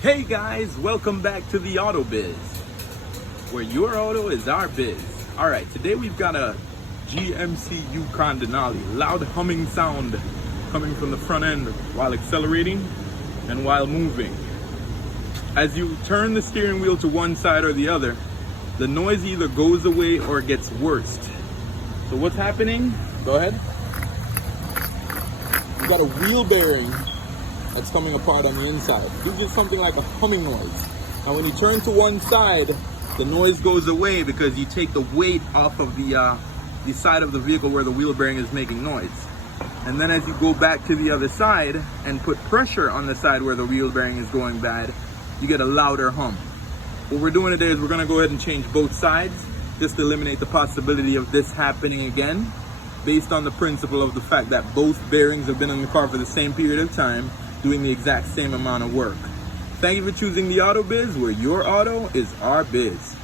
Hey guys, welcome back to the Auto Biz, where your auto is our biz. All right, today we've got a GMC Yukon Denali, loud humming sound coming from the front end while accelerating and while moving. As you turn the steering wheel to one side or the other, the noise either goes away or gets worse. So what's happening? Go ahead. You got a wheel bearing that's coming apart on the inside. You get something like a humming noise. Now when you turn to one side, the noise goes away because you take the weight off of the side of the vehicle where the wheel bearing is making noise. And then as you go back to the other side and put pressure on the side where the wheel bearing is going bad, you get a louder hum. What we're doing today is we're gonna go ahead and change both sides just to eliminate the possibility of this happening again, based on the principle of the fact that both bearings have been in the car for the same period of time, doing the exact same amount of work. Thank you for choosing the Auto Biz, where your auto is our biz.